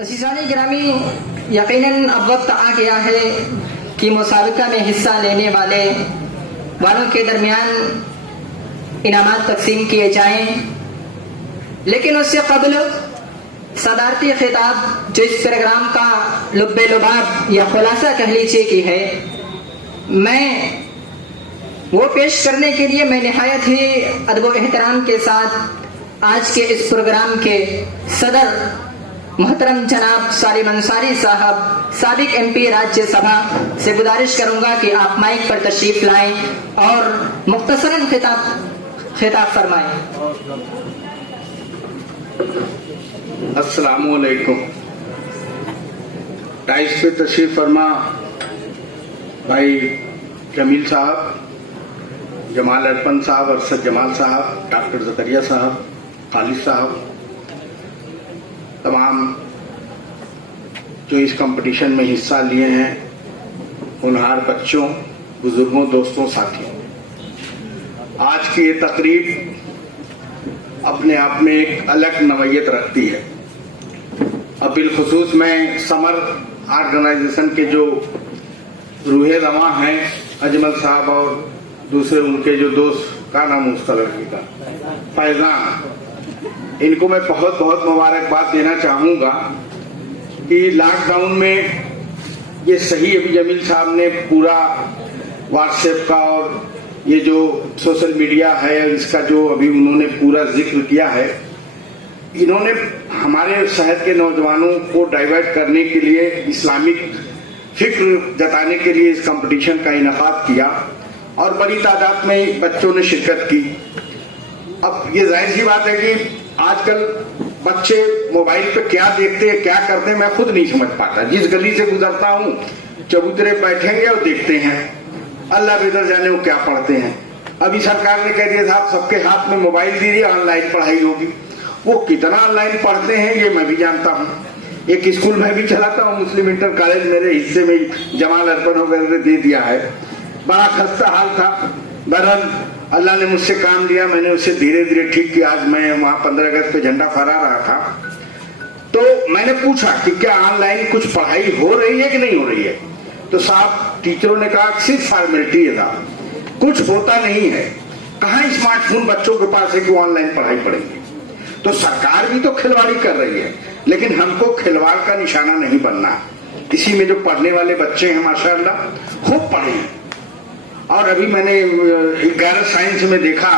अज़ीज़ान गिरामी, यकीनन अब वक्त आ गया है कि मुसाबिका में हिस्सा लेने वालों के दरमियान इनामात तकसीम किए जाएं, लेकिन उससे कबल सदारती खिताब जो इस प्रोग्राम का लुब्बे लुबाब या खुलासा कह लीजिए कि है, मैं वो पेश करने के लिए मैं निहायत ही अदब व एहतराम के साथ आज के इस प्रोग्राम के सदर मोहतरम जनाब सालिम अंसारी साहब, साबिक MP राज्यसभा से गुजारिश करूंगा कि आप माइक पर तशरीफ लाएं और मुख्तसरन खिताब फरमाएं। अस्सलामु अलैकुम। टाइस पे तशरीफ फरमा भाई जमील साहब, जमाल अरपन साहब, अरशद जमाल साहब, डॉक्टर ज़करिया साहब, खालिद साहब, तमाम जो इस कंपटीशन में हिस्सा लिए हैं, होनहार बच्चों, बुजुर्गों, दोस्तों, साथियों, आज की ये तकरीब अपने आप में एक अलग नवैयत रखती है। अब बिलखुसूस मैं समर ऑर्गेनाइजेशन के जो रूहे रवा हैं, अजमल साहब और दूसरे उनके जो दोस्त, का नाम उसका लड़की का फैजान, इनको मैं बहुत बहुत मुबारकबाद देना चाहूंगा कि लॉकडाउन में ये सही अभी जमील साहब ने पूरा व्हाट्सएप का और ये जो सोशल मीडिया है इसका जो अभी उन्होंने पूरा जिक्र किया है, इन्होंने हमारे शहर के नौजवानों को डाइवर्ट करने के लिए, इस्लामिक फिक्र जताने के लिए इस कंपटीशन का इनेकाद किया और बड़ी तादाद में बच्चों ने शिरकत की। अब ये जाहिर सी बात है कि आजकल बच्चे मोबाइल पे क्या देखते हैं, क्या करते हैं, मैं खुद नहीं समझ पाता। जिस गली से गुजरता हूँ चबूतरे बैठेंगे और देखते हैं, अल्लाह बेहतर जाने वो क्या पढ़ते हैं। अभी सरकार ने कह दिया साहब सबके हाथ में मोबाइल दीजिए, ऑनलाइन पढ़ाई होगी। वो कितना ऑनलाइन पढ़ते हैं ये मैं भी जानता हूँ। एक स्कूल में भी चलाता हूँ, मुस्लिम इंटर कॉलेज, मेरे हिस्से में जमाल अरपन वगैरह ने दे दिया है। बड़ा खस्ता हाल था, बहरहाल अल्लाह ने मुझसे काम लिया, मैंने उसे धीरे धीरे ठीक किया। आज मैं वहां 15 अगस्त पे झंडा फहरा रहा था, तो मैंने पूछा कि क्या ऑनलाइन कुछ पढ़ाई हो रही है कि नहीं हो रही है, तो साहब टीचरों ने कहा सिर्फ फॉर्मेलिटी है साहब, कुछ होता नहीं है। कहाँ स्मार्टफोन बच्चों के पास है कि वो ऑनलाइन पढ़ाई पढ़ेंगे। तो सरकार भी तो खिलवाड़ी कर रही है, लेकिन हमको खिलवाड़ का निशाना नहीं बनना। इसी में जो पढ़ने वाले बच्चे हैं माशाअल्लाह खूब पढ़े हैं। और अभी मैंने 11 साइंस में देखा,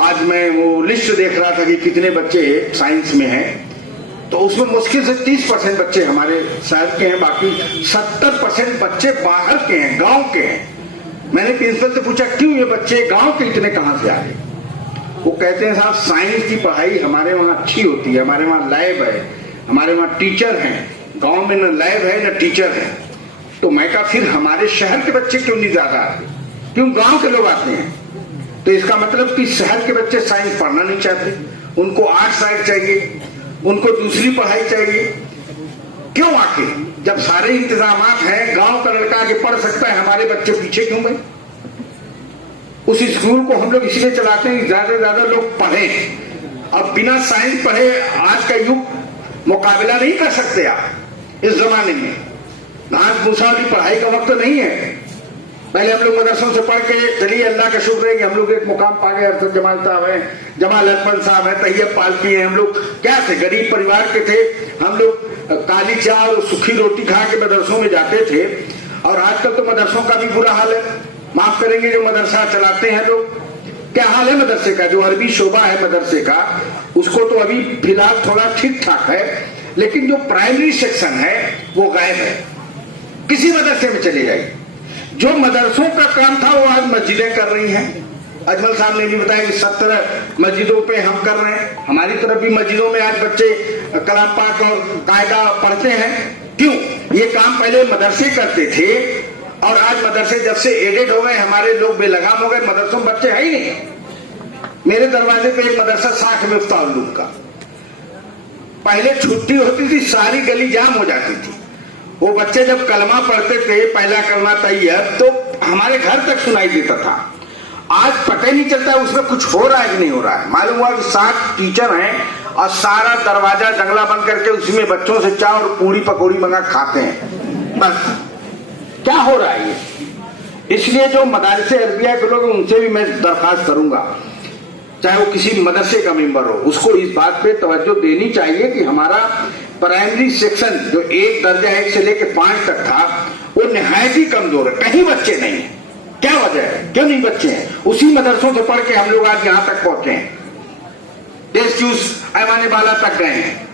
आज मैं वो लिस्ट देख रहा था कि कितने बच्चे साइंस में हैं, तो उसमें मुश्किल से 30% बच्चे हमारे शहर के हैं, बाकी 70% बच्चे बाहर के हैं, गांव के हैं। मैंने प्रिंसिपल से पूछा क्यों ये बच्चे गांव के इतने कहां से आ गए। वो कहते हैं साहब साइंस की पढ़ाई हमारे वहां अच्छी होती है, हमारे वहां लैब है, हमारे वहां टीचर हैं। गाँव में न लैब है न टीचर है। तो मैं कहा फिर हमारे शहर के बच्चे क्यों नहीं ज्यादा आते, क्यों गांव के लोग आते हैं। तो इसका मतलब कि शहर के बच्चे साइंस पढ़ना नहीं चाहते, उनको आर्ट साइड चाहिए, उनको दूसरी पढ़ाई चाहिए। क्यों आके जब सारे इंतजाम हैं, गांव का लड़का आगे पढ़ सकता है, हमारे बच्चे पीछे क्यों गए। उस स्कूल को हम लोग इसलिए चलाते हैं ज्यादा से ज्यादा लोग पढ़े। अब बिना साइंस पढ़े आज का युग मुकाबला नहीं कर सकते आप इस जमाने में। आज मुसाफिर पढ़ाई का वक्त नहीं है। पहले हम लोग मदरसों से पढ़ के चलिए, अल्लाह का शुक्र है कि हम लोग एक मुकाम पा गए। अरशद जमाल साहब हैं, जमाल अरपन साहब हैं, तैयब पालकी हैं। हम लोग क्या थे, गरीब परिवार के थे। हम लोग काली चाय और सूखी रोटी खा के मदरसों में जाते थे। और आजकल तो मदरसों का भी बुरा हाल है। माफ करेंगे जो मदरसा चलाते हैं लोग, क्या हाल है मदरसे का। जो अरबी शोबा है मदरसे का, उसको तो अभी फिलहाल थोड़ा ठीक ठाक है, लेकिन जो प्राइमरी सेक्शन है वो गायब है। किसी मदरसे में चले जाइए, जो मदरसों का काम था वो आज मस्जिदें कर रही हैं। अजमल साहब ने भी बताया कि 17 मस्जिदों पे हम कर रहे हैं। हमारी तरफ भी मस्जिदों में आज बच्चे कलाम पाक और कायदा पढ़ते हैं। क्यों? ये काम पहले मदरसे करते थे और आज मदरसे जब से एडेड हो गए, हमारे लोग बेलगाम हो गए, मदरसों में बच्चे है ही नहीं। मेरे दरवाजे पे एक मदरसा साख मिफ्ताह उल्लूम का, पहले छुट्टी होती थी सारी गली जाम हो जाती थी। वो बच्चे जब कलमा पढ़ते थे, पहला कलमा तैयब, तो हमारे घर तक सुनाई देता था। आज पता ही नहीं चलता उसमें कुछ हो रहा है कि नहीं हो रहा है। मालूम हुआ कि 7 टीचर हैं और सारा दरवाजा जंगला बंद करके उसमें बच्चों से चाय और पूरी पकौड़ी मंगा खाते हैं। बस क्या हो रहा है ये। इसलिए जो मदारिस अरबिया के लोग, उनसे भी मैं दरखास्त करूंगा, चाहे वो किसी मदरसे का मेंबर हो, उसको इस बात पे तवज्जो देनी चाहिए कि हमारा प्राइमरी सेक्शन जो 1 दर्जा 1 से लेकर 5 तक था, वो निहायत ही कमजोर है। कहीं बच्चे नहीं है। क्या वजह है, क्यों नहीं बच्चे हैं? उसी मदरसों से पढ़ के हम लोग आज यहां तक पहुंचे हैं, देश की उस ऐवाने बाला तक गए हैं।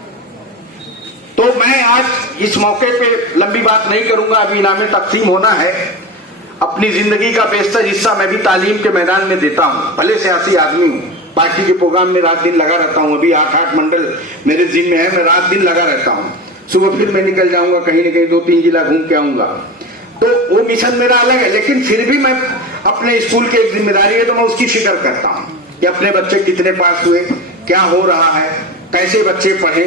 तो मैं आज इस मौके पे लंबी बात नहीं करूंगा, अभी इनाम तकसीम होना है। अपनी जिंदगी का बेशतर हिस्सा मैं भी तालीम के मैदान में देता हूं। भले सियासी आदमी हूं, पार्टी के प्रोग्राम में रात दिन लगा रहता हूं। अभी 8 मंडल मेरे जिम्मे है, मैं रात दिन लगा रहता हूं। सुबह फिर मैं निकल जाऊंगा कहीं न कहीं, 2-3 जिला घूम के आऊंगा। तो वो मिशन मेरा अलग है, लेकिन फिर भी मैं अपने स्कूल की एक जिम्मेदारी है तो मैं उसकी फिक्र करता हूं कि अपने बच्चे कितने पास हुए, क्या हो रहा है, कैसे बच्चे पढ़े।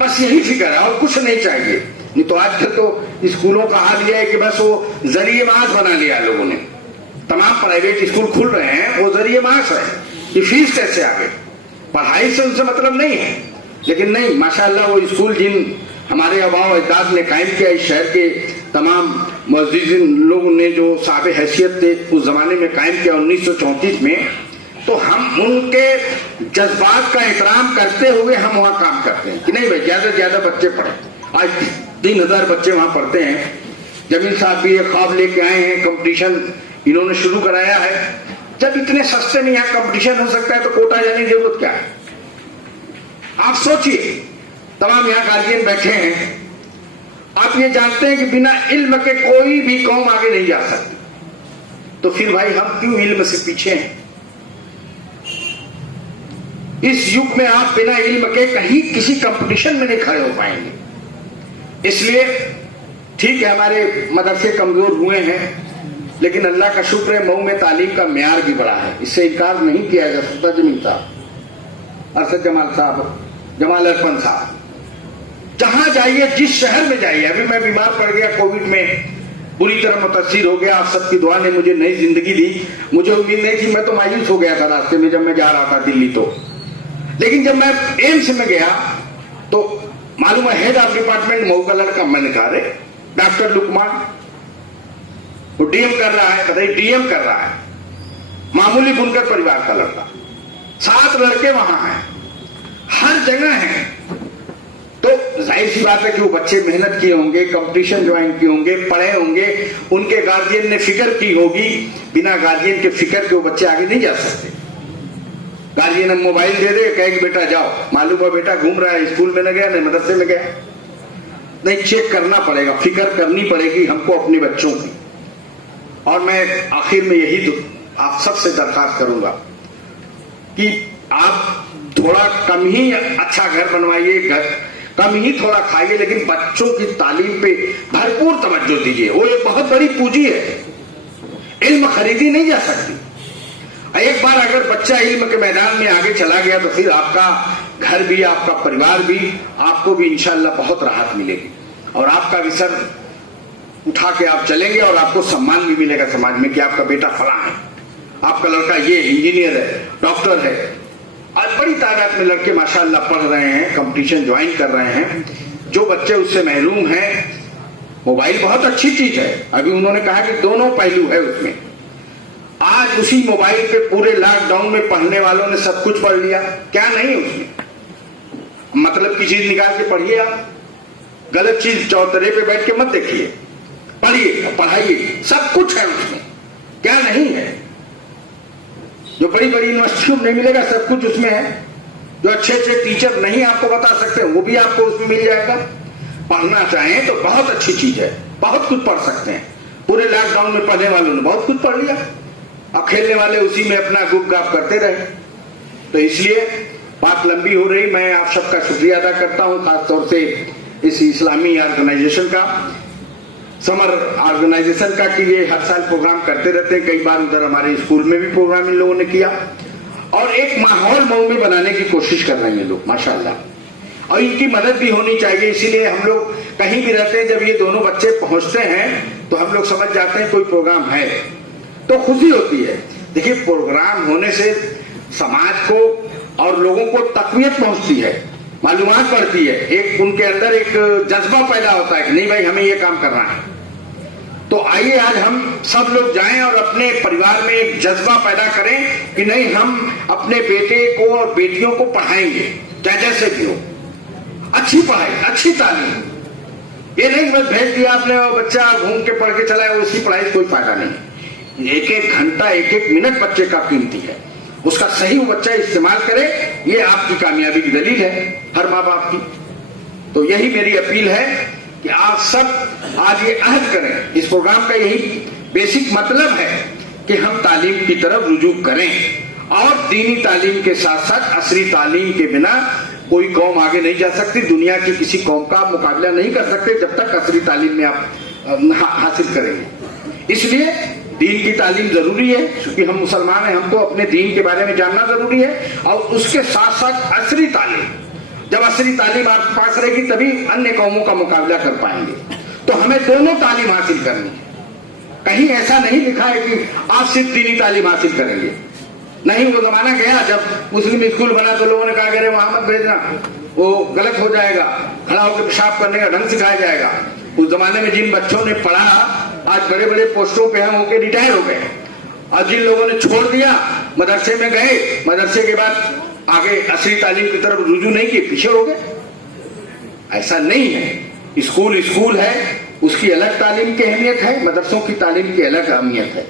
बस यही फिक्र है और कुछ नहीं चाहिए। नहीं तो आजकल तो स्कूलों का हाल यह है कि बस वो जरिए मास बना लिया लोगों ने। तमाम प्राइवेट स्कूल खुल रहे हैं, वो जरिए मास है कि फीस कैसे आगे, पढ़ाई से उनसे मतलब नहीं है। लेकिन नहीं, माशाअल्लाह वो स्कूल जिन हमारे आबाओ अजदाद ने कायम किया, इस शहर के तमाम मस्जिद लोगों ने जो साहब हैसियत थे उस जमाने में कायम किया 1934 में, तो हम उनके जज्बात का एहतराम करते हुए हम वहां काम करते हैं कि नहीं भाई ज्यादा से ज्यादा बच्चे पढ़े। आज 3000 बच्चे वहां पढ़ते हैं। जमील साहब भी एक ख्वाब लेके आए हैं, कंपटीशन इन्होंने शुरू कराया है। जब इतने सस्ते में यहाँ कंपटीशन हो सकता है तो कोटा जाने की जरूरत क्या है? आप सोचिए, तमाम यहाँ गार्जियन बैठे हैं, आप ये जानते हैं कि बिना इल्म के कोई भी कौम आगे नहीं जा सकती, तो फिर भाई हम क्यों इल्म से पीछे हैं? इस युग में आप बिना इल्म के कहीं किसी कंपटीशन में नहीं खड़े हो पाएंगे। इसलिए ठीक है हमारे मदरसे कमजोर हुए हैं, लेकिन अल्लाह का शुक्र है मऊ में तालीम का म्यार भी बढ़ा है, इससे इनकार नहीं किया जा सकता। जमीन साहब, अरशद जमाल साहब, जमाल अरफन साहब, जहां जाइए, जिस शहर में जाइए। अभी मैं बीमार पड़ गया, कोविड में बुरी तरह मुतासिर हो गया। आप सबकी दुआ ने मुझे नई जिंदगी दी। मुझे उम्मीद नहीं थी, मैं तो मायूस हो गया था रास्ते में जब मैं जा रहा था दिल्ली। तो लेकिन जब मैं एम्स में गया तो मालूम है हेड ऑफ डिपार्टमेंट मऊ का लड़का, मैंने कहा रे डॉक्टर लुकमान, वो डीएम कर रहा है, बताइए डीएम कर रहा है, मामूली बुनकर परिवार का लड़का। 7 लड़के वहां हैं, हर जगह हैं। तो जाहिर सी बात है कि वो बच्चे मेहनत किए होंगे, कंपटीशन ज्वाइन किए होंगे, पढ़े होंगे, उनके गार्जियन ने फिक्र की होगी। बिना गार्जियन के फिक्र के वो बच्चे आगे नहीं जा सकते। गार्जियन मोबाइल दे दे, कहे कि बेटा जाओ, मालूम है बेटा घूम रहा है, स्कूल में न गया, न मदरसे में गया। नहीं, चेक करना पड़ेगा, फिक्र करनी पड़ेगी हमको अपने बच्चों की। और मैं आखिर में यही तो आप सबसे दरखास्त करूंगा कि आप थोड़ा कम ही अच्छा घर बनवाइए, घर कम ही थोड़ा खाइए, लेकिन बच्चों की तालीम पे भरपूर तवज्जो दीजिए। वो एक बहुत बड़ी पूंजी है, इल्म खरीदी नहीं जा सकती। एक बार अगर बच्चा इल्म के मैदान में आगे चला गया तो फिर आपका घर भी, आपका परिवार भी, आपको भी इंशाअल्लाह बहुत राहत मिलेगी और आपका भी सर उठा के आप चलेंगे और आपको सम्मान भी मिलेगा समाज में कि आपका बेटा फला है, आपका लड़का ये इंजीनियर है, डॉक्टर है। आज बड़ी तादाद में लड़के माशाअल्लाह पढ़ रहे हैं, कंपटीशन ज्वाइन कर रहे हैं। जो बच्चे उससे महरूम हैं, मोबाइल बहुत अच्छी चीज है, अभी उन्होंने कहा कि दोनों पहलू है उसमें। आज उसी मोबाइल पे पूरे लॉकडाउन में पढ़ने वालों ने सब कुछ पढ़ लिया, क्या नहीं उसमें मतलब की चीज निकाल के पढ़िए। आप गलत चीज चौतरे पे बैठ के मत देखिए, पढ़िए, पढ़ाइए, सब कुछ है उसमें, क्या नहीं है। जो बड़ी बड़ी यूनिवर्सिटियों में नहीं मिलेगा सब कुछ उसमें है। जो अच्छे अच्छे टीचर नहीं आपको बता सकते वो भी आपको उसमें मिल जाएगा। पढ़ना चाहें तो बहुत अच्छी चीज है, बहुत कुछ पढ़ सकते हैं। पूरे लॉकडाउन में पढ़ने वालों ने बहुत कुछ पढ़ लिया, अब खेलने वाले उसी में अपना गुप गाप करते रहे। तो इसलिए बात लंबी हो रही, मैं आप सबका शुक्रिया अदा करता हूं, खासतौर से इस इस्लामी ऑर्गेनाइजेशन का, समर ऑर्गेनाइजेशन का, कि ये हर साल प्रोग्राम करते रहते हैं। कई बार उधर हमारे स्कूल में भी प्रोग्राम इन लोगों ने किया और एक माहौल मऊ में बनाने की कोशिश कर रहे हैं लोग माशाल्लाह, और इनकी मदद भी होनी चाहिए। इसीलिए हम लोग कहीं भी रहते हैं, जब ये दोनों बच्चे पहुंचते हैं तो हम लोग समझ जाते हैं कोई प्रोग्राम है, तो खुशी होती है। देखिए, प्रोग्राम होने से समाज को और लोगों को तकवीयत पहुंचती है, मालूमात बढ़ती है, एक उनके अंदर एक जज्बा पैदा होता है कि नहीं भाई हमें ये काम करना है। तो आइए आज हम सब लोग जाएं और अपने परिवार में एक जज्बा पैदा करें कि नहीं, हम अपने बेटे को और बेटियों को पढ़ाएंगे, चाहे जैसे भी हो, अच्छी पढ़ाई, अच्छी तालीम। ये नहीं बस भेज दिया आपने और बच्चा घूम के पढ़ के चला है, उसी पढ़ाई से कोई फायदा नहीं। एक एक घंटा, एक एक मिनट बच्चे का कीमती है, उसका सही वो बच्चा इस्तेमाल करे, ये आपकी कामयाबी की दलील है हर माँ बाप की। तो यही मेरी अपील है कि आप सब आज ये अहद करें। इस प्रोग्राम का यही बेसिक मतलब है कि हम तालीम की तरफ रुजू करें, और दीनी तालीम के साथ साथ असरी तालीम के बिना कोई कौम आगे नहीं जा सकती। दुनिया की किसी कौम का आप मुकाबला नहीं कर सकते जब तक असरी तालीम में आप हासिल करेंगे। इसलिए दीन की तालीम जरूरी है, क्योंकि हम मुसलमान हैं, हमको अपने दीन के बारे में जानना जरूरी है। और उसके साथ साथ असरी तालीम, जब असली तालीम आपके पास रहेगी तभी अन्य कौमों का मुकाबला कर पाएंगे। तो हमें दोनों तालीम हासिल करनी है। कहीं ऐसा नहीं लिखा है कि आप सिर्फ दीनी तालीम हासिल करेंगे, नहीं। वो जमाना गया जब मुस्लिम स्कूल बना तो लोगों ने कहा अरे वहां मत भेजना, वो गलत हो जाएगा, खड़ा होकर पेशाब करने का ढंग सिखाया जाएगा। उस जमाने में जिन बच्चों ने पढ़ा आज बड़े बड़े पोस्टों पे हम होकर रिटायर हो गए, और जिन लोगों ने छोड़ दिया, मदरसे में गए, मदरसे के बाद आगे असली तालीम की तरफ रुजू नहीं किए, पीछे हो गए। ऐसा नहीं है। स्कूल स्कूल है, उसकी अलग तालीम की अहमियत है, मदरसों की तालीम की अलग अहमियत है।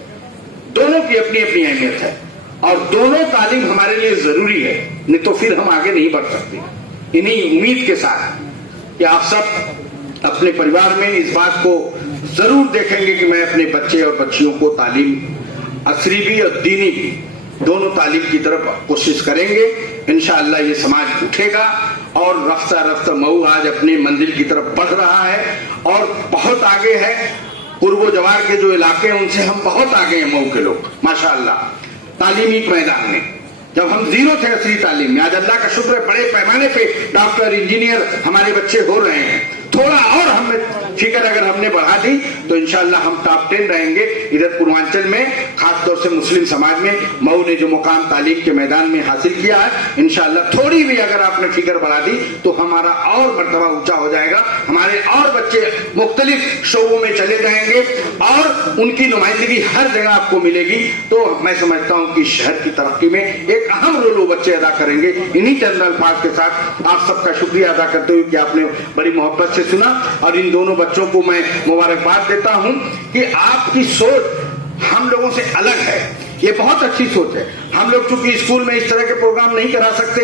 दोनों की अपनी अपनी अहमियत है, और दोनों तालीम हमारे लिए जरूरी है, नहीं तो फिर हम आगे नहीं बढ़ सकते। इन्हीं उम्मीद के साथ कि आप सब अपने परिवार में इस बात को जरूर देखेंगे कि मैं अपने बच्चे और बच्चियों को तालीम असरी भी और दीनी भी दोनों तालीम की तरफ कोशिश करेंगे। इंशाअल्लाह ये समाज उठेगा, और रफ्ता रफ्ता मऊ आज अपने मंजिल की तरफ बढ़ रहा है और बहुत आगे है। पूर्व जवार के जो इलाके हैं उनसे हम बहुत आगे हैं मऊ के लोग माशाअल्लाह। तालीमी मैदान में जब हम जीरो थे असली तालीम में, आज अल्लाह का शुक्र है बड़े पैमाने पे डॉक्टर इंजीनियर हमारे बच्चे हो रहे हैं। थोड़ा और हमें फिक्र अगर हमने बढ़ा दी तो इंशाअल्लाह हम टॉप 10 रहेंगे इधर पूर्वांचल में, खासतौर से मुस्लिम समाज में। मऊ ने जो मुकाम तालीम के मैदान में हासिल किया है, इंशाअल्लाह थोड़ी भी अगर आपने फिक्र बढ़ा दी तो हमारा और मर्तबा ऊंचा हो जाएगा, हमारे और बच्चे मुख्तलिफ शोबों में चले जाएंगे और उनकी नुमाइंदगी हर जगह आपको मिलेगी। तो मैं समझता हूँ कि शहर की तरक्की में एक अहम रोल वो बच्चे अदा करेंगे। इन्हीं चंद अल्फाज के साथ आप सबका शुक्रिया अदा करते हुए कि आपने बड़ी मोहब्बत से सुना, और इन दोनों बच्चों को मैं मुबारकबाद देता हूं कि आपकी सोच हम लोगों से अलग है। ये बहुत अच्छी सोच है। हम लोग चूंकि स्कूल में इस तरह के प्रोग्राम नहीं करा सकते,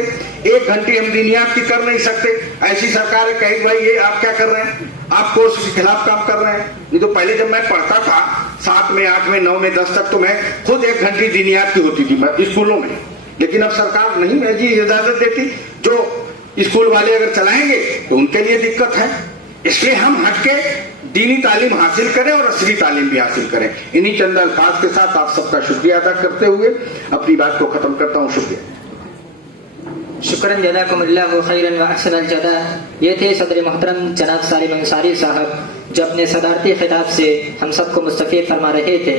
1 घंटे हम दीनियात की कर नहीं सकते, ऐसी सरकार कहेगी भाई ये आप क्या कर रहे हैं, आप कोर्स के खिलाफ काम कर रहे हैं। नहीं तो पहले जब मैं पढ़ता था 7 में 8 में 9 में 10 तक, तो मैं खुद 1 घंटे दीनियात की होती थी स्कूलों में। लेकिन अब सरकार नहीं है जी इजाजत देती। जो स्कूल वाले अगर चलाएंगे तो उनके लिए दिक्कत है। इसलिए हम हटके दीनी तालीम हासिल करें और असली तालीम भी हासिल करें। इन्हीं चंद अल्फाज के साथ आप सबका शुक्रिया अदा करते हुए अपनी बात को खत्म करता हूँ। शुक्रिया। शुक्रन जज़ाकुमुल्लाहु खैरन व अहसनल जज़ा। ये थे सदर मोहतरम जनाब सालिम अंसारी साहब, जो अपने सदारती खिताब से हम सबको मुस्तफ़ीद फरमा रहे थे।